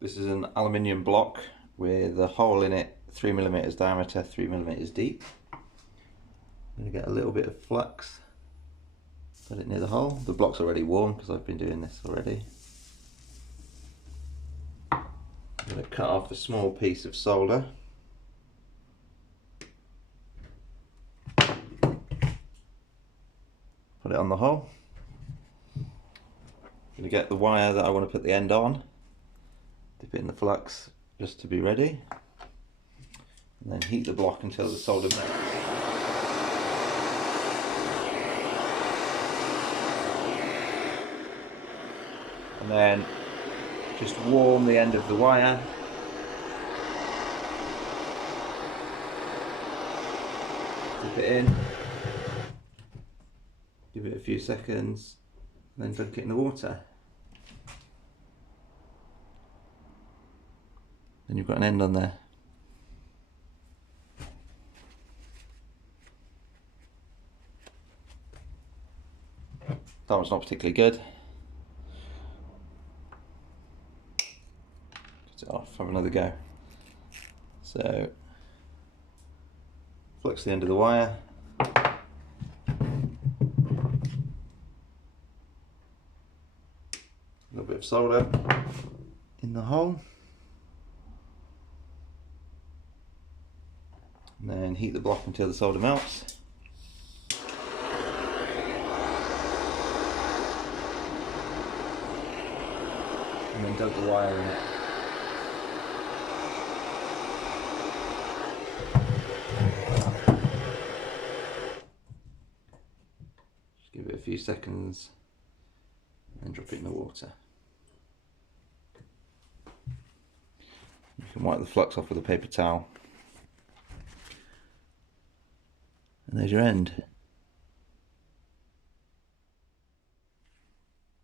This is an aluminium block with a hole in it 3mm diameter, 3mm deep. I'm going to get a little bit of flux, put it near the hole. The block's already warm because I've been doing this already. I'm going to cut off a small piece of solder. Put it on the hole. I'm going to get the wire that I want to put the end on, dip it in the flux just to be ready, and then heat the block until the solder melts. And then just warm the end of the wire. Dip it in, give it a few seconds, and then dunk it in the water. Then you've got an end on there. That one's not particularly good. Cut it off, have another go. So, flux the end of the wire. A little bit of solder in the hole. And then heat the block until the solder melts. And then dunk the wire in it. Just give it a few seconds and drop it in the water. You can wipe the flux off with a paper towel. And there's your end.